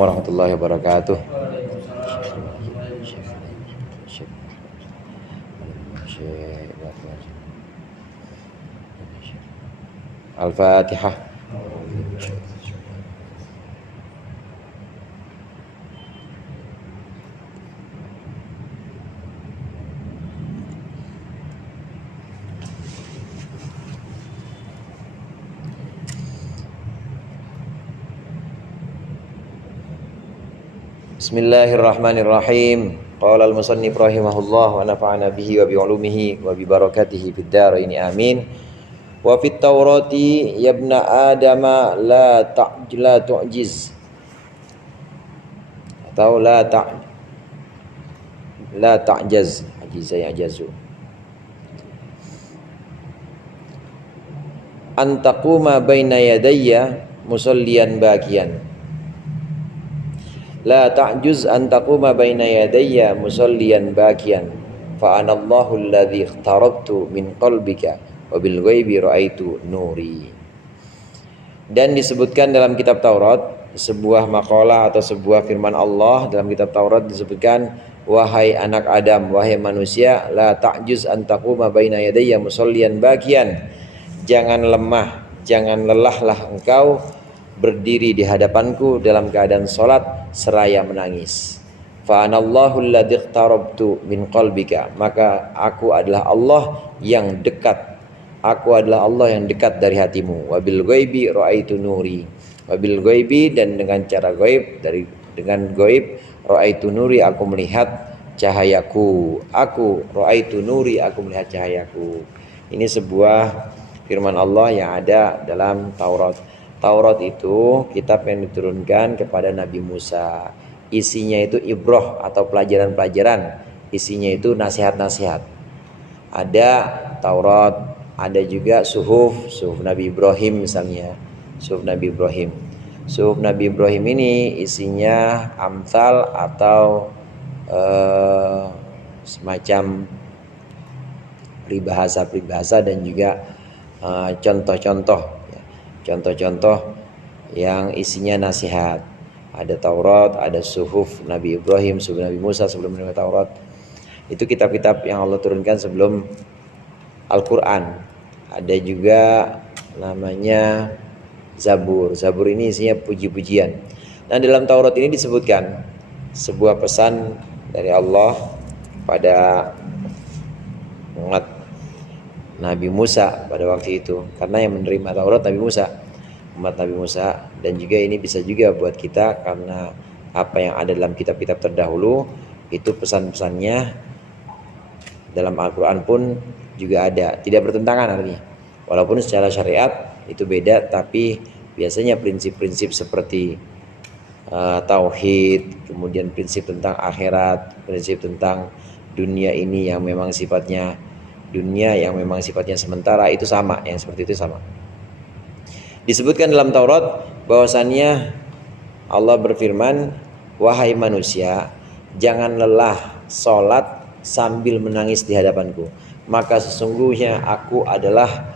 warahmatullahi wabarakatuh. Al-Fatihah. Bismillahirrahmanirrahim. Qala al-musannif rahimahullah wa nafa'ana bihi wa bi ulumihi wa bi barakatihi fid dharain amin. Wa fit Taurati ya ibna adama la tu'jiz atau la ta'jaz, ajiza ya'jazu, an taquma baina yadayya musalliyan bakiyan. La ta'juz an taquma baina yadayya musalliyan bakiyan fa ana Allahu alladhi ikhtarabtu min qalbika wa bil ghaibi ra'aitu nuri. Dan disebutkan dalam kitab Taurat, sebuah makalah atau sebuah firman Allah dalam kitab Taurat disebutkan, wahai anak Adam, wahai manusia, la ta'juz an taquma baina yadayya musalliyan bakiyan, jangan lemah, jangan lelahlah engkau berdiri di hadapanku dalam keadaan salat seraya menangis. Fa anallahu alladzi ikhtarabtu min qalbika, maka aku adalah Allah yang dekat. Aku adalah Allah yang dekat dari hatimu. Wabil ghaibi ra'aitu nuri. Wabil ghaibi, dan dengan cara gaib, dengan gaib, ra'aitu nuri, aku melihat cahayaku. Aku ra'aitu nuri, aku melihat cahayaku. Ini sebuah firman Allah yang ada dalam Taurat. Taurat itu kitab yang diturunkan kepada Nabi Musa. Isinya itu ibrah atau pelajaran-pelajaran. Isinya itu nasihat-nasihat. Ada Taurat, ada juga suhuf Nabi Ibrahim misalnya. Suhuf Nabi Ibrahim. Suhuf Nabi Ibrahim ini isinya amsal atau semacam peribahasa dan juga contoh-contoh yang isinya nasihat. Ada Taurat, ada suhuf Nabi Ibrahim, suhuf Nabi Musa sebelum menerima Taurat. Itu kitab-kitab yang Allah turunkan sebelum Al-Quran. Ada juga namanya Zabur. Zabur ini isinya puji-pujian. Nah, dalam Taurat ini disebutkan sebuah pesan dari Allah pada umat Nabi Musa pada waktu itu. Karena yang menerima Taurat Nabi Musa, umat Nabi Musa. Dan juga ini bisa juga buat kita, karena apa yang ada dalam kitab-kitab terdahulu itu pesan-pesannya dalam Al-Quran pun juga ada, tidak bertentangan artinya. Walaupun secara syariat itu beda, tapi biasanya prinsip-prinsip seperti tauhid, kemudian prinsip tentang akhirat, prinsip tentang dunia ini yang memang sifatnya dunia, yang memang sifatnya sementara, itu sama, yang seperti itu sama. Disebutkan dalam Taurat bahwasannya Allah berfirman, wahai manusia, jangan lelah sholat sambil menangis di hadapanku, maka sesungguhnya aku adalah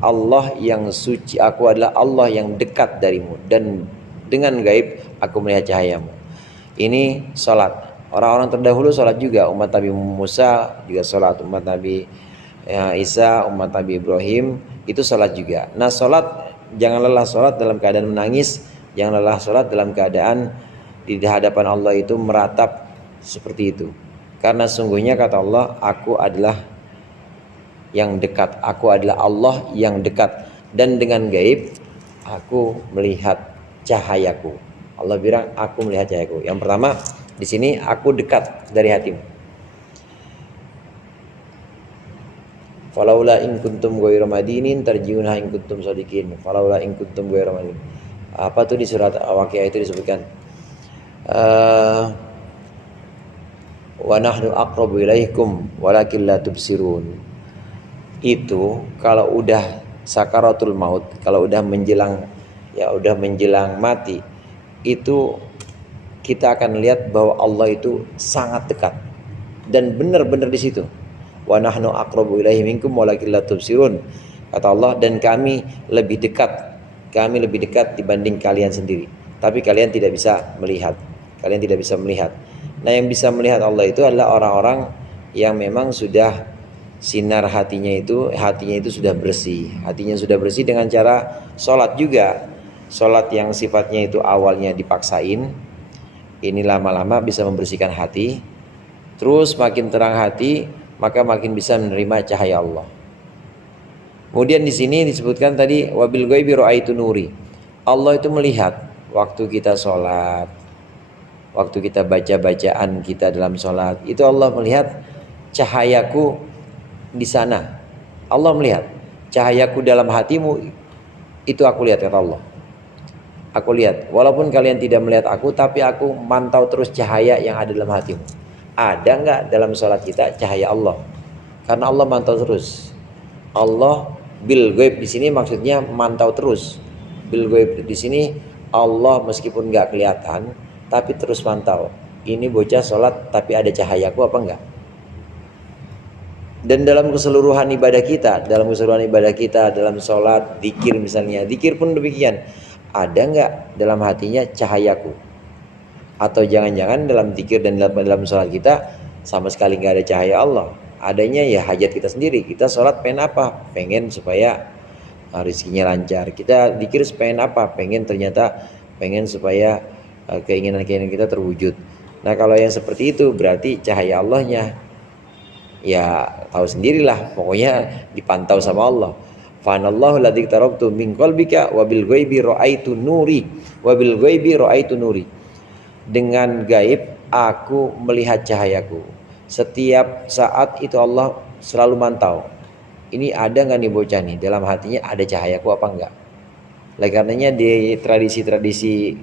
Allah yang suci, aku adalah Allah yang dekat darimu, dan dengan gaib aku melihat cahayamu. Ini sholat. Orang-orang terdahulu sholat juga, umat Nabi Musa juga sholat, umat Nabi Isa, umat Nabi Ibrahim itu sholat juga. Nah, sholat, jangan lelah sholat dalam keadaan menangis, jangan lelah sholat dalam keadaan di hadapan Allah itu meratap seperti itu. Karena sungguhnya kata Allah, aku adalah yang dekat, aku adalah Allah yang dekat, dan dengan gaib aku melihat cahayaku. Allah bilang aku melihat cahayaku. Yang pertama di sini, aku dekat dari hatimu. Falaula in kuntum ghairu madinin tarjiunha in kuntum shadiqin. Falaula in kuntum ghairu madinin. Apa tuh di surat Al-Waqiah itu disebutkan? Wa nahnu aqrabu ilaikum walakin la tubsirun. Itu kalau udah sakaratul maut, kalau udah menjelang mati, itu kita akan lihat bahwa Allah itu sangat dekat, dan benar-benar di situ. Wa nahnu aqrabu ilaihi minkum walakin la tubsirun. Kata Allah, dan kami lebih dekat kami lebih dekat dibanding kalian sendiri, tapi kalian tidak bisa melihat. Kalian tidak bisa melihat. Nah, yang bisa melihat Allah itu adalah orang-orang yang memang sudah sinar hatinya itu sudah bersih. Hatinya sudah bersih dengan cara sholat juga. Sholat yang sifatnya itu awalnya dipaksain, ini lama-lama bisa membersihkan hati. Terus makin terang hati, maka makin bisa menerima cahaya Allah. Kemudian di sini disebutkan tadi wabil ghaibi ra'aitu nuri. Allah itu melihat waktu kita sholat, waktu kita baca bacaan kita dalam sholat, itu Allah melihat cahayaku di sana. Allah melihat cahayaku dalam hatimu, itu aku lihat, kata Allah. Aku lihat, walaupun kalian tidak melihat aku, tapi aku mantau terus cahaya yang ada dalam hatimu. Ada nggak dalam sholat kita cahaya Allah? Karena Allah mantau terus. Allah bil ghaib di sini maksudnya mantau terus. Bil ghaib di sini Allah meskipun nggak kelihatan, tapi terus mantau. Ini bocah sholat tapi ada cahayaku apa enggak? Dan dalam keseluruhan ibadah kita, dalam sholat, zikir misalnya, zikir pun demikian. Ada enggak dalam hatinya cahayaku? Atau jangan-jangan dalam zikir dan dalam sholat kita sama sekali enggak ada cahaya Allah. Adanya ya hajat kita sendiri. Kita sholat pengen apa? Pengen supaya rezekinya lancar. Kita zikir pengen apa? Pengen supaya keinginan-keinginan kita terwujud. Nah, kalau yang seperti itu berarti cahaya Allahnya ya tahu sendirilah, pokoknya dipantau sama Allah. Fanallahu ladzi tarabtu min qalbika wabil ghaibi ra'aitu nuri, wabil ghaibi ra'aitu nuri. Dengan gaib aku melihat cahayaku. Setiap saat itu Allah selalu mantau. Ini ada nggak nih bocah nih dalam hatinya ada cahayaku apa enggak? Oleh karenanya di tradisi-tradisi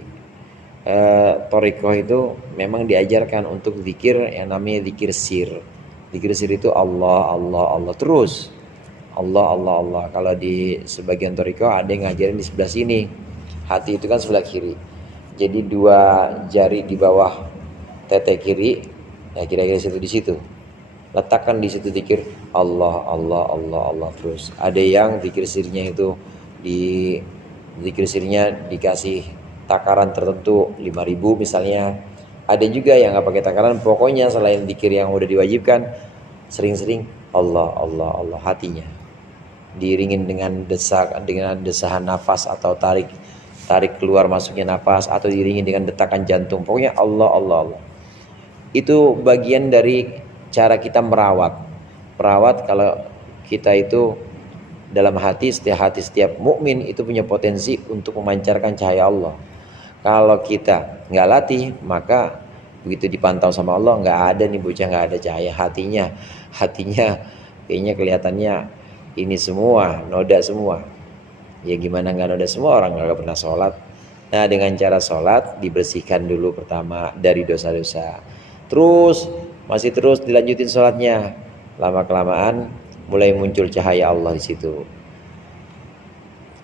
Thariqah itu memang diajarkan untuk zikir yang namanya zikir sir. Zikir sir itu Allah, Allah, Allah terus. Allah, Allah, Allah. Kalau di sebagian Thariqah ada yang ngajarin di sebelah sini. Hati itu kan sebelah kiri. Jadi 2 jari di bawah tete kiri, ya kira-kira di situ. Letakkan di situ zikir Allah, Allah, Allah, Allah terus. Ada yang zikir sirnya itu zikir sirnya dikasih takaran tertentu 5.000 misalnya. Ada juga yang nggak pakai takaran, pokoknya selain zikir yang udah diwajibkan, sering-sering Allah, Allah, Allah hatinya. Diiringin dengan desahan nafas atau tarik keluar masuknya nafas, atau diiringin dengan detakan jantung. Pokoknya Allah, Allah, Allah. Itu bagian dari cara kita merawat kalau kita itu dalam hati setiap mukmin itu punya potensi untuk memancarkan cahaya Allah. Kalau kita nggak latih, maka begitu dipantau sama Allah nggak ada nih bocah, nggak ada cahaya hatinya kayaknya kelihatannya ini semua noda semua. Ya gimana nggak noda semua, orang nggak pernah sholat. Nah, dengan cara sholat dibersihkan dulu pertama dari dosa-dosa, masih terus dilanjutin sholatnya, lama kelamaan mulai muncul cahaya Allah di situ.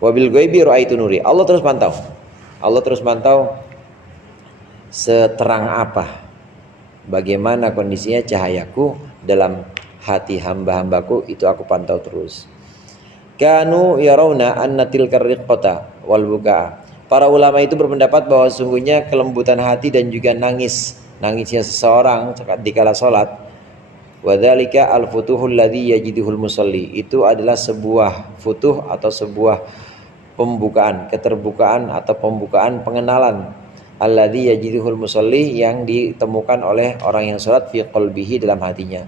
Wabil ghaibi ra'aitu nuri. Allah terus pantau seterang apa, bagaimana kondisinya cahayaku dalam hati hamba-hambaku, itu aku pantau terus. Kanu yarawna anna tilkar riqqata wal buka. Para ulama itu berpendapat bahwa sungguhnya kelembutan hati dan juga nangisnya seseorang dikala salat, wadzalika al-futuhul ladzi yajiduhul musalli, itu adalah sebuah futuh atau sebuah keterbukaan atau pembukaan pengenalan alladzi yajiduhul musalli, yang ditemukan oleh orang yang salat fi qalbihi, dalam hatinya.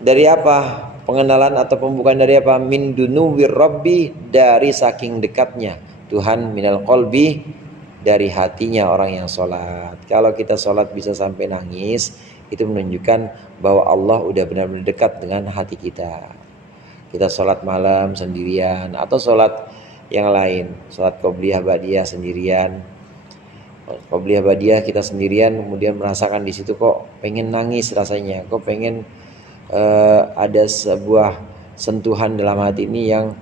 Dari apa? Pengenalan atau pembukaan dari apa? Min dunuwir rabbi, dari saking dekatnya Tuhan, minal qalbi, dari hatinya orang yang sholat. Kalau kita sholat bisa sampai nangis, itu menunjukkan bahwa Allah udah benar-benar dekat dengan hati kita. Kita sholat malam sendirian atau sholat yang lain, sholat qobliyah ba'diyah sendirian. Qobliyah ba'diyah kita sendirian, kemudian merasakan di situ kok pengen nangis rasanya, kok pengen ada sebuah sentuhan dalam hati ini yang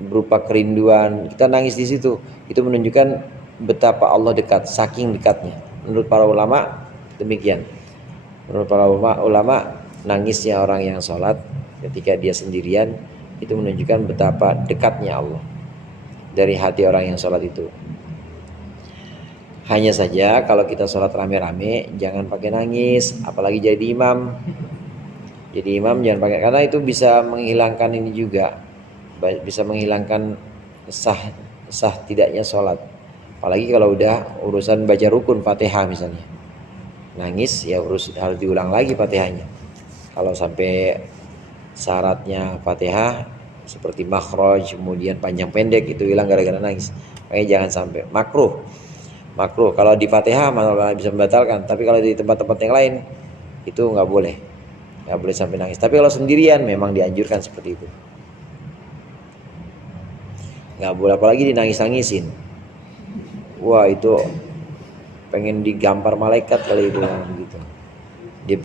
berupa kerinduan, kita nangis di situ. Itu menunjukkan betapa Allah dekat, saking dekatnya. Menurut para ulama demikian. Menurut para ulama nangisnya orang yang sholat ketika dia sendirian Itu menunjukkan betapa dekatnya Allah dari hati orang yang sholat itu. Hanya saja kalau kita sholat rame-rame jangan pakai nangis, apalagi jadi imam. Jadi imam jangan pakai, karena itu bisa menghilangkan ini juga, bisa menghilangkan sah tidaknya sholat. Apalagi kalau udah urusan baca rukun Fatihah misalnya, nangis ya harus diulang lagi Fatihahnya. Kalau sampai syaratnya Fatihah seperti makhraj kemudian panjang pendek itu hilang gara-gara nangis, makanya jangan sampai. Makruh kalau di Fatihah malah bisa membatalkan, tapi kalau di tempat-tempat yang lain itu nggak boleh sampai nangis. Tapi kalau sendirian memang dianjurkan seperti itu, nggak boleh, apalagi dinangis-nangisin. Wah itu pengen digampar malaikat kali itu gitu. Dia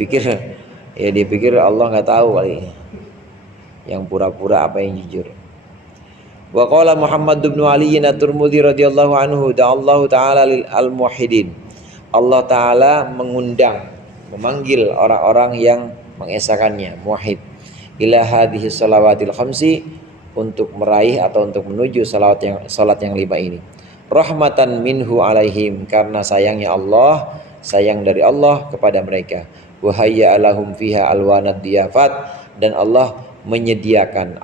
pikir Allah nggak tahu kali, yang pura-pura apa yang jujur. Wa qala Muhammad bin Ali at-Tirmidzi radhiyallahu anhu da'allahu ta'ala lil al-muwahhidin. Allah taala memanggil orang-orang yang mengesakannya, muwahhid, ila hadhihi shalawatil khamsi, untuk meraih atau untuk menuju salat yang 5 ini. Rahmatan minhu alaihim, karena sayangnya Allah, sayang dari Allah kepada mereka. Wa hayya lahum fiha alwanad diyafat, dan Allah menyiapkan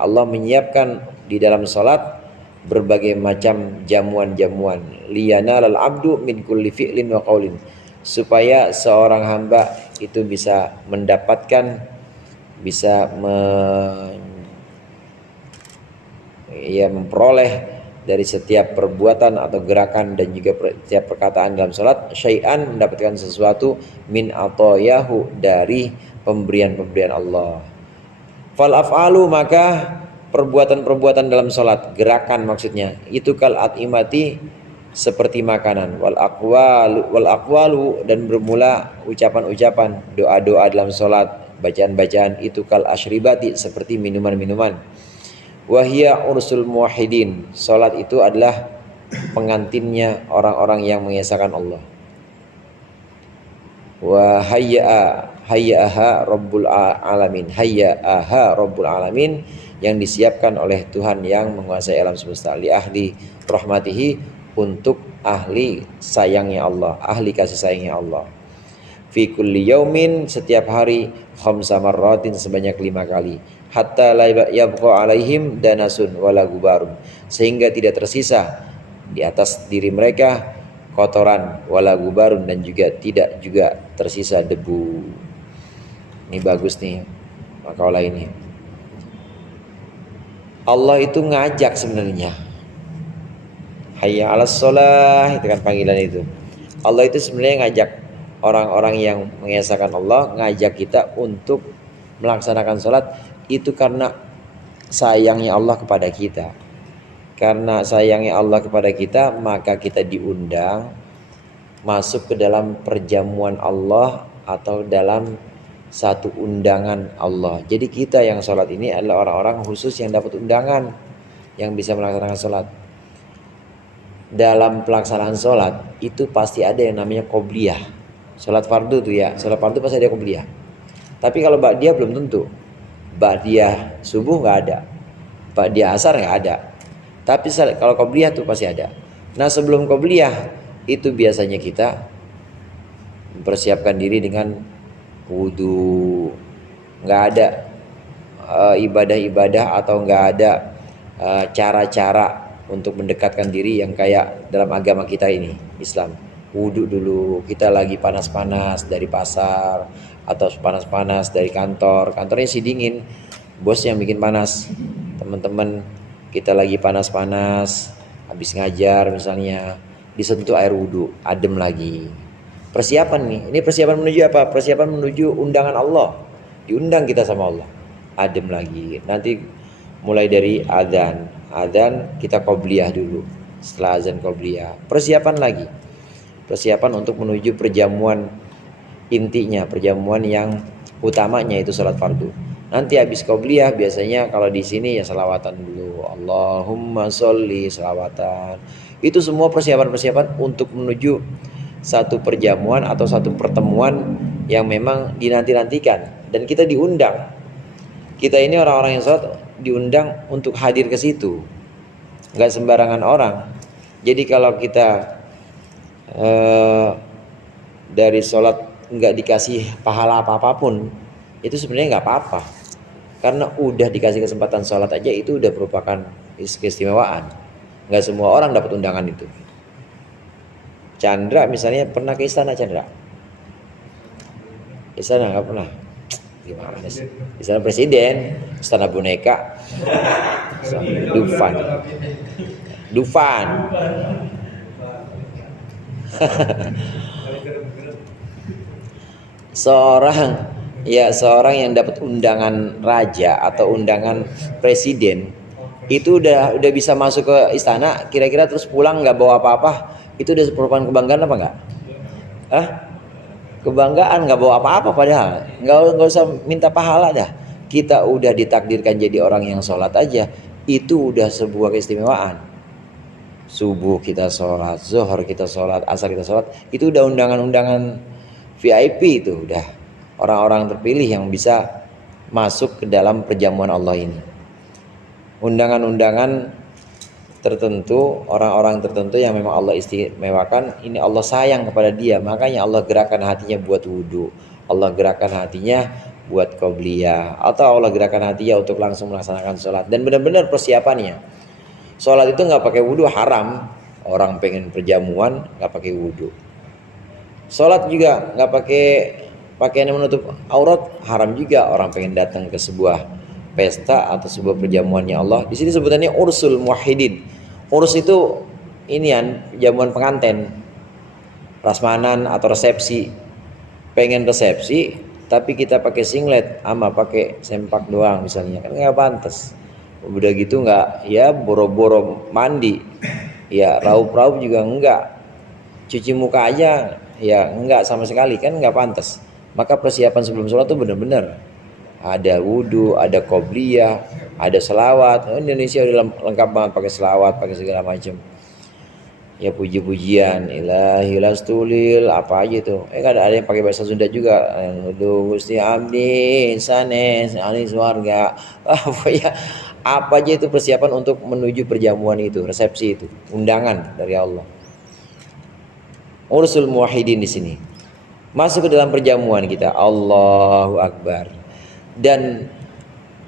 di dalam salat berbagai macam jamuan-jamuan. Liyanalal abdu min kulli fi'lin wa qaulin, supaya seorang hamba itu bisa mendapatkan, memperoleh dari setiap perbuatan atau gerakan dan juga setiap perkataan dalam salat, syai'an, mendapatkan sesuatu, min atayahu, dari pemberian Allah. Fal af'alu, maka perbuatan-perbuatan dalam salat, gerakan maksudnya, itu kal at'imati, seperti makanan, wal aqwalu, dan bermula ucapan-ucapan, doa-doa dalam salat, bacaan-bacaan, itu kal asyribati, seperti minuman-minuman. Wahia ursul muwahhidin, salat itu adalah pengantinnya orang-orang yang mengesahkan Allah. Wa hayya'aha rabbul alamin, yang disiapkan oleh Tuhan yang menguasai alam semesta, li ahli rahmatihi, untuk ahli sayangnya Allah, ahli kasih sayangnya Allah. Fi kulli yaumin, setiap hari, khamsa marratin, sebanyak 5 kali. Hatta la yabqa alaihim danasun wala gubarun, sehingga tidak tersisa di atas diri mereka kotoran, wala gubarun, dan tidak juga tersisa debu. Ini bagus nih makalah ini. Allah itu ngajak sebenarnya, hayya 'alas shalah, itu kan panggilan itu. Allah itu sebenarnya ngajak orang-orang yang mengesahkan Allah, ngajak kita untuk melaksanakan salat itu karena sayangnya Allah kepada kita. Karena sayangnya Allah kepada kita, maka kita diundang masuk ke dalam perjamuan Allah atau dalam satu undangan Allah. Jadi kita yang sholat ini adalah orang-orang khusus yang dapat undangan, yang bisa melaksanakan sholat. Dalam pelaksanaan sholat itu pasti ada yang namanya qobliyah. Sholat fardu tuh ya, sholat fardu pasti ada qobliyah. Tapi kalau ba'diyah belum tentu. Ba'diyah subuh nggak ada, ba'diyah asar nggak ada. Tapi kalau qobliyah tuh pasti ada. Nah sebelum qobliyah itu biasanya kita mempersiapkan diri dengan wudu. Nggak ada ibadah-ibadah atau nggak ada cara-cara untuk mendekatkan diri yang kayak dalam agama kita ini, Islam. Wudu dulu, kita lagi panas-panas dari pasar atau panas-panas dari kantornya sih dingin, bos yang bikin panas. Teman-teman kita lagi panas-panas habis ngajar misalnya, disentuh air wudu, adem lagi. Persiapan nih, ini persiapan menuju apa? Persiapan menuju undangan Allah. Diundang kita sama Allah, adem lagi. Nanti mulai dari adzan kita qobliyah dulu. Setelah azan qobliyah, persiapan lagi. Persiapan untuk menuju perjamuan intinya, perjamuan yang utamanya itu salat fardu. Nanti habis qobliyah biasanya kalau di sini ya selawatan dulu. Allahumma sholli, selawatan. Itu semua persiapan-persiapan untuk menuju satu perjamuan atau satu pertemuan yang memang dinanti-nantikan, dan kita diundang. Kita ini orang-orang yang salat diundang untuk hadir ke situ, nggak sembarangan orang. Jadi kalau kita dari sholat nggak dikasih pahala apapun, itu sebenarnya nggak apa-apa, karena udah dikasih kesempatan sholat aja itu udah merupakan keistimewaan. Nggak semua orang dapat undangan itu. Chandra misalnya pernah ke istana Chandra? Istana nggak pernah. Gimana sih? Istana presiden, istana boneka, Dufan. Seorang yang dapat undangan raja atau undangan presiden itu udah bisa masuk ke istana, kira-kira terus pulang nggak bawa apa-apa, itu udah merupakan kebanggaan apa enggak? Kebanggaan, nggak bawa apa-apa, padahal nggak usah minta pahala dah. Kita udah ditakdirkan jadi orang yang sholat aja, itu udah sebuah keistimewaan. Subuh kita sholat, zuhur kita sholat, asar kita sholat, itu udah undangan-undangan VIP, itu udah orang-orang terpilih yang bisa masuk ke dalam perjamuan Allah ini. Undangan-undangan tertentu, orang-orang tertentu yang memang Allah istimewakan, ini Allah sayang kepada dia, makanya Allah gerakan hatinya buat wudhu, Allah gerakan hatinya buat qobliyah, atau Allah gerakan hatinya untuk langsung melaksanakan sholat. Dan benar-benar persiapannya, sholat itu nggak pakai wudhu haram. Orang pengen perjamuan nggak pakai wudhu. Sholat juga nggak pakai pakaian yang menutup aurat, haram juga. Orang pengen datang ke sebuah pesta atau sebuah perjamuannya Allah. Di sini sebutannya ursul muwahhidin. Urus itu inian jamuan pengantin, prasmanan atau resepsi. Pengen resepsi tapi kita pakai singlet ama pakai sempak doang misalnya, kan nggak pantas. Udah gitu nggak, ya boro-boro mandi, ya raup-raup juga enggak, cuci muka aja ya enggak sama sekali, kan nggak pantas. Maka persiapan sebelum sholat tuh benar-benar ada wudhu, ada qobliyah, ada selawat. Indonesia udah lengkap banget pakai selawat, pakai segala macam. Ya puji-pujian, ilahi lastulil, apa aja tuh. Ada yang pakai bahasa Sunda juga. Gusti Abdi, sanes, alis warga. Apa aja itu persiapan untuk menuju perjamuan itu, resepsi itu, undangan dari Allah. Ursul muwahhidin di sini. Masuk ke dalam perjamuan kita, Allahu Akbar. Dan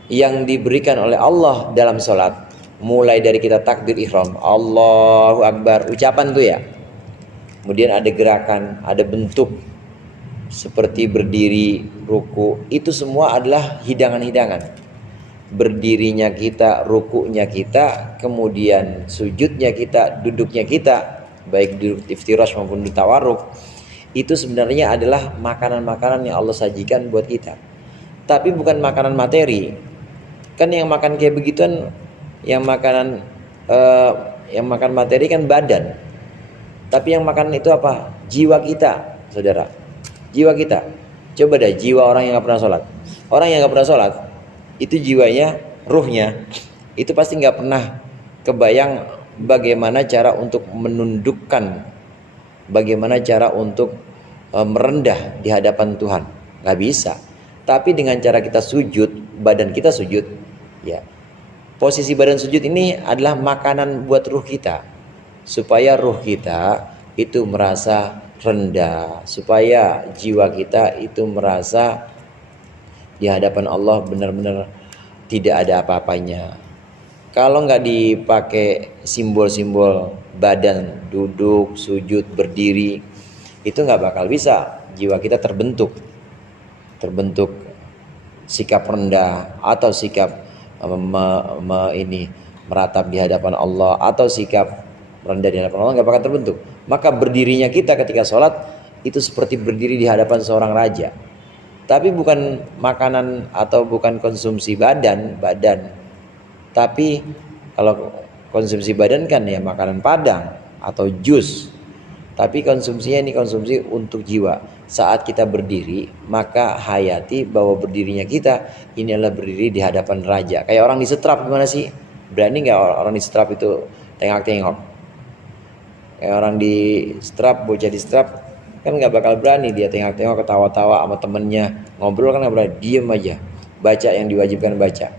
yang diberikan oleh Allah dalam sholat, mulai dari kita takbir ihram, Allahu Akbar, ucapan tuh ya, kemudian ada gerakan, ada bentuk seperti berdiri, ruku, itu semua adalah hidangan-hidangan. Berdirinya kita, rukunya kita, kemudian sujudnya kita, duduknya kita, baik duduk iftirash maupun di tawarruk, itu sebenarnya adalah makanan-makanan yang Allah sajikan buat kita. Tapi bukan makanan materi. Kan yang makan kayak begituan, yang makan materi kan badan. Tapi yang makan itu apa? Jiwa kita, saudara. Jiwa kita. Coba deh jiwa orang yang nggak pernah sholat. Orang yang nggak pernah sholat, itu jiwanya, ruhnya, itu pasti nggak pernah kebayang bagaimana cara untuk menundukkan, bagaimana cara untuk merendah di hadapan Tuhan. Nggak bisa. Tapi dengan cara kita sujud, badan kita sujud, ya. Posisi badan sujud ini adalah makanan buat ruh kita, supaya ruh kita itu merasa rendah, supaya jiwa kita itu merasa di hadapan Allah benar-benar tidak ada apa-apanya. Kalau nggak dipakai simbol-simbol badan, duduk, sujud, berdiri, itu nggak bakal bisa jiwa kita terbentuk sikap rendah, atau sikap meratap di hadapan Allah, atau sikap rendah di hadapan Allah, nggak bakal terbentuk. Maka berdirinya kita ketika sholat itu seperti berdiri di hadapan seorang raja. Tapi bukan makanan atau bukan konsumsi badan. Tapi kalau konsumsi badan kan ya makanan padang atau jus. Tapi konsumsinya ini konsumsi untuk jiwa. Saat kita berdiri, maka hayati bahwa berdirinya kita ini adalah berdiri di hadapan raja. Kayak orang disetrap gimana sih? Berani nggak orang disetrap itu tengok-tengok? Kayak orang disetrap, bocah disetrap, kan nggak bakal berani dia tengok-tengok, ketawa-tawa sama temennya, ngobrol kan nggak berani, diem aja, baca yang diwajibkan baca.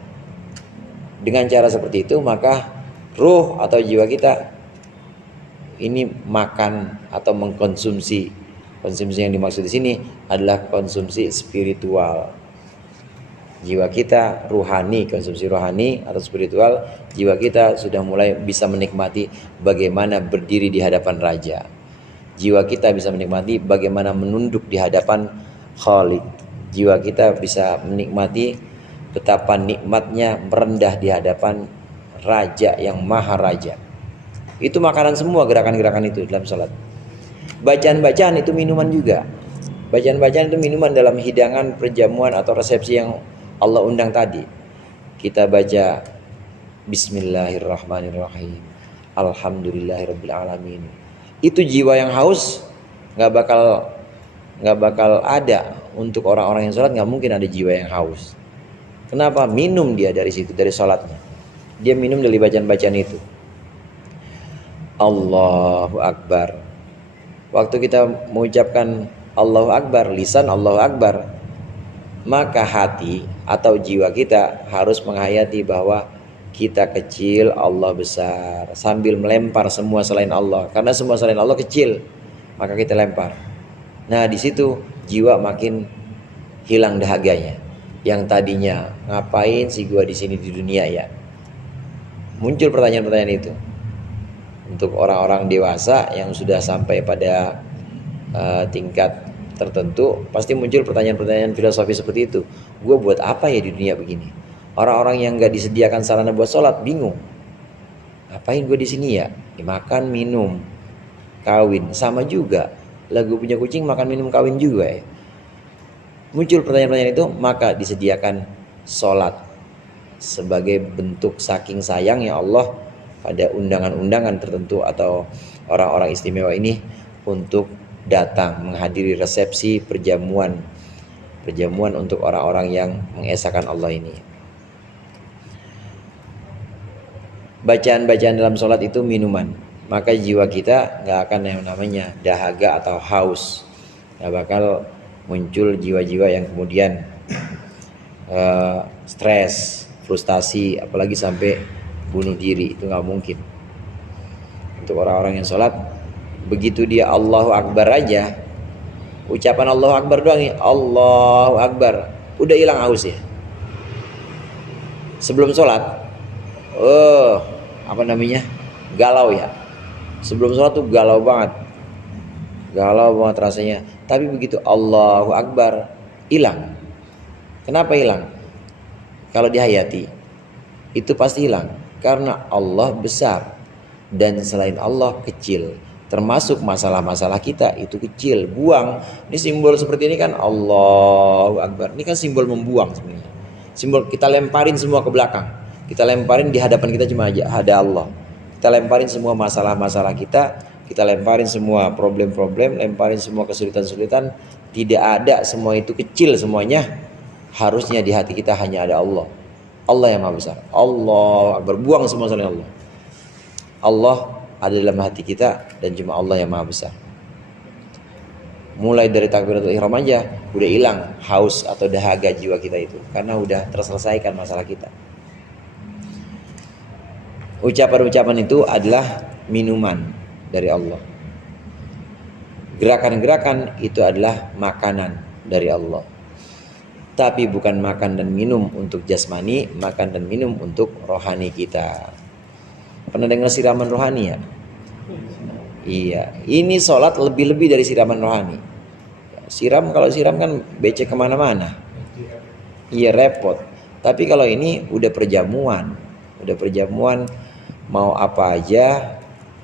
Dengan cara seperti itu maka ruh atau jiwa kita ini makan atau mengkonsumsi. Konsumsi yang dimaksud di sini adalah konsumsi spiritual. Jiwa kita rohani, konsumsi rohani atau spiritual, jiwa kita sudah mulai bisa menikmati bagaimana berdiri di hadapan raja. Jiwa kita bisa menikmati bagaimana menunduk di hadapan Khalik. Jiwa kita bisa menikmati betapa nikmatnya merendah di hadapan raja yang maha raja. Itu makanan semua gerakan-gerakan itu dalam salat. Bacaan-bacaan itu minuman juga. Bacaan-bacaan itu minuman dalam hidangan perjamuan atau resepsi yang Allah undang tadi. Kita baca Bismillahirrahmanirrahim, Alhamdulillahirabbil alamin. Itu jiwa yang haus nggak bakal ada untuk orang-orang yang sholat. Nggak mungkin ada jiwa yang haus. Kenapa? Minum dia dari situ, dari sholatnya. Dia minum dari bacaan-bacaan itu. Allahu Akbar. Waktu kita mengucapkan Allahu Akbar, lisan Allahu Akbar, maka hati atau jiwa kita harus menghayati bahwa kita kecil, Allah besar, sambil melempar semua selain Allah. Karena semua selain Allah kecil, maka kita lempar. Nah, di situ jiwa makin hilang dahaganya. Yang tadinya ngapain sih gua di sini di dunia ya? Muncul pertanyaan-pertanyaan itu. Untuk orang-orang dewasa yang sudah sampai pada tingkat tertentu, pasti muncul pertanyaan-pertanyaan filosofi seperti itu. Gue buat apa ya di dunia begini? Orang-orang yang gak disediakan sarana buat sholat bingung. Ngapain gue di sini ya? Makan, minum, kawin, sama juga. Lagu punya kucing makan, minum, kawin juga ya. Muncul pertanyaan-pertanyaan itu, maka disediakan sholat sebagai bentuk saking sayangnya Allah pada undangan-undangan tertentu atau orang-orang istimewa ini untuk datang menghadiri resepsi perjamuan untuk orang-orang yang mengesahkan Allah ini. Bacaan-bacaan dalam sholat itu minuman, maka jiwa kita nggak akan yang namanya dahaga atau haus. Nggak bakal muncul jiwa-jiwa yang kemudian stres, frustasi, apalagi sampai bunuh diri. Itu nggak mungkin. Untuk orang-orang yang sholat, begitu dia Allahu Akbar aja, ucapan Allahu Akbar doang nih, Allahu Akbar, udah hilang hausnya. Sebelum sholat, galau ya. Sebelum sholat tuh galau banget rasanya. Tapi begitu Allahu Akbar, hilang. Kenapa hilang? Kalau dihayati, itu pasti hilang. Karena Allah besar dan selain Allah kecil. Termasuk masalah-masalah kita itu kecil, buang. Ini simbol seperti ini kan Allahu Akbar. Ini kan simbol membuang sebenarnya. Simbol kita lemparin semua ke belakang. Kita lemparin di hadapan kita cuma aja ada Allah. Kita lemparin semua masalah-masalah kita lemparin semua problem-problem, lemparin semua kesulitan-kesulitan. Tidak ada, semua itu kecil semuanya. Harusnya di hati kita hanya ada Allah. Allah yang maha besar. Allah Akbar, buang semua selain Allah. Allah ada dalam hati kita dan cuma Allah yang maha besar. Mulai dari takbiratul ihram aja udah hilang haus atau dahaga jiwa kita itu, karena udah terselesaikan masalah kita. Ucapan-ucapan itu adalah minuman dari Allah. Gerakan-gerakan itu adalah makanan dari Allah. Tapi bukan makan dan minum untuk jasmani, makan dan minum untuk rohani kita. Pernah dengar siraman rohani ya? Iya, ini sholat lebih-lebih dari siraman rohani. Kalau siram kan becek kemana-mana. Iya, repot. Tapi kalau ini udah perjamuan mau apa aja,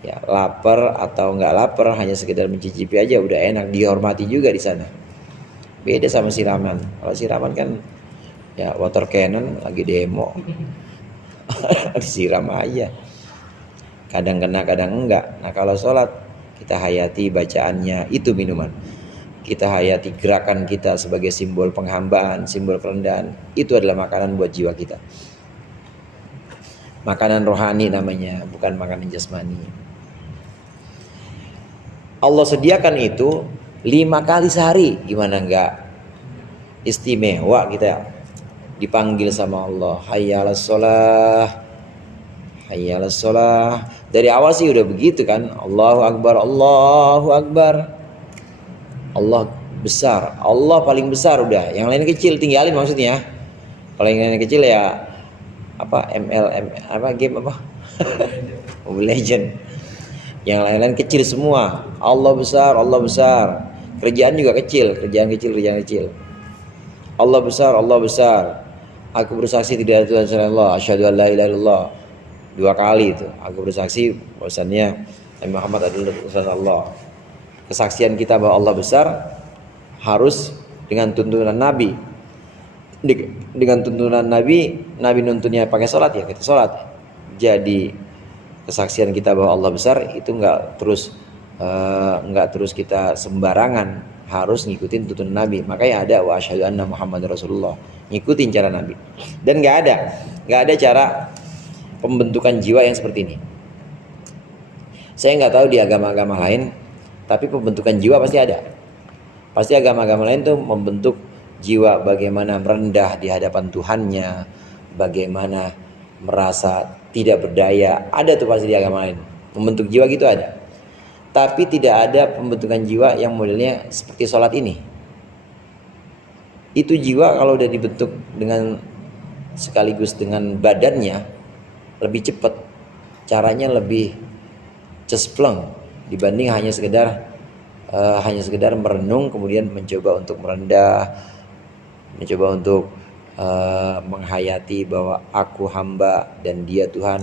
ya lapar atau nggak lapar, hanya sekedar mencicipi aja udah enak, dihormati juga di sana. Beda sama siraman. Kalau siraman kan ya water cannon lagi demo, disiram aja. Kadang kena, kadang enggak. Nah, kalau sholat kita hayati bacaannya, itu minuman. Kita hayati gerakan kita sebagai simbol penghambaan, simbol kerendahan. Itu adalah makanan buat jiwa kita. Makanan rohani namanya, bukan makanan jasmani. Allah sediakan itu 5 kali sehari. Gimana enggak istimewa kita? dipanggil sama Allah, hayya 'alas shalah, hayya 'alas shalah. Dari awal sih udah begitu kan, Allahu akbar, Allahu akbar. Allah besar, Allah paling besar udah. Yang lain kecil tinggalin maksudnya. Kalau yang lain kecil ya apa apa game apa? Mobile Legend. Yang lain-lain kecil semua. Allah besar, Allah besar. Kerjaan juga kecil, kerjaan kecil. Allah besar, Allah besar. Aku bersaksi tidak ada Tuhan selain Allah. Asyhadu an la ilaha illallah. 2 kali itu. Aku bersaksi bahwasannya Nabi Muhammad adalah utusan Allah. Kesaksian kita bahwa Allah besar harus dengan tuntunan Nabi. Dengan tuntunan Nabi nuntunnya pakai sholat ya kita sholat. Jadi kesaksian kita bahwa Allah besar itu nggak terus kita sembarangan, harus ngikutin tuntunan Nabi. Makanya ada wa asyhadu anna Muhammadar Rasulullah, ngikutin cara Nabi. Dan nggak ada cara pembentukan jiwa yang seperti ini. Saya nggak tahu di agama-agama lain, tapi pembentukan jiwa pasti ada. Pasti agama-agama lain tuh membentuk jiwa bagaimana merendah di hadapan Tuhannya, bagaimana merasa tidak berdaya. Ada tuh pasti di agama lain. Membentuk jiwa gitu ada. Tapi tidak ada pembentukan jiwa yang modelnya seperti sholat ini. Itu jiwa kalau udah dibentuk dengan sekaligus dengan badannya lebih cepat. Caranya lebih cespleng dibanding hanya sekedar merenung kemudian mencoba untuk merendah, mencoba untuk menghayati bahwa aku hamba dan dia Tuhan.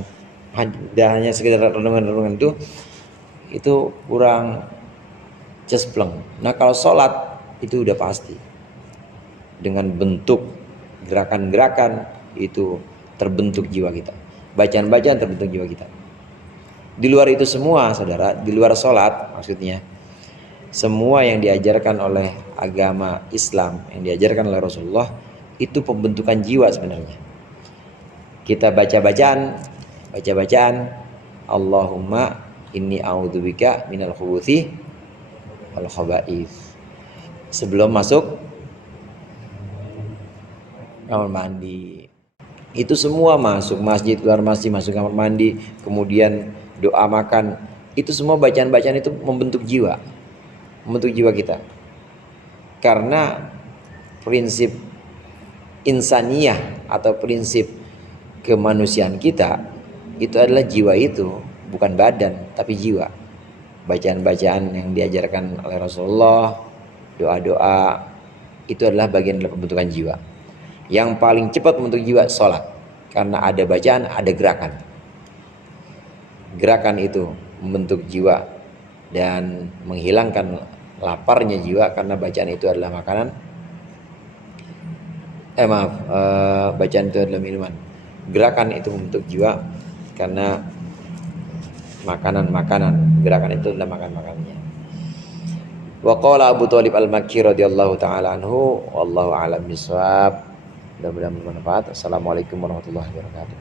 Hanya sekedar renungan itu kurang cespleng. Nah kalau sholat itu udah pasti dengan bentuk gerakan-gerakan itu terbentuk jiwa kita, bacaan-bacaan terbentuk jiwa kita. Di luar itu semua saudara, di luar sholat maksudnya, semua yang diajarkan oleh agama Islam, yang diajarkan oleh Rasulullah itu pembentukan jiwa sebenarnya. Kita baca-bacaan Allahumma inni a'udzubika minal khubuthi wal khaba'ith. Sebelum masuk kamar mandi. Itu semua masuk masjid, keluar masjid, masuk kamar mandi, kemudian doa makan. Itu semua bacaan-bacaan itu membentuk jiwa. Membentuk jiwa kita. Karena prinsip insaniyah atau prinsip kemanusiaan kita itu adalah jiwa itu, bukan badan tapi jiwa. Bacaan-bacaan yang diajarkan oleh Rasulullah, doa-doa itu adalah bagian dari pembentukan jiwa. Yang paling cepat membentuk jiwa sholat, karena ada bacaan, ada gerakan. Gerakan itu membentuk jiwa dan menghilangkan laparnya jiwa, karena bacaan itu adalah makanan. Bacaan itu adalah minuman. Gerakan itu membentuk jiwa karena makanan. Gerakan itu adalah makanannya. Wa qala Abu Thalib Al-Makki radhiyallahu taala anhu, wallahu a'lam bishawab. Mudah-mudahan bermanfaat. Assalamualaikum warahmatullahi wabarakatuh.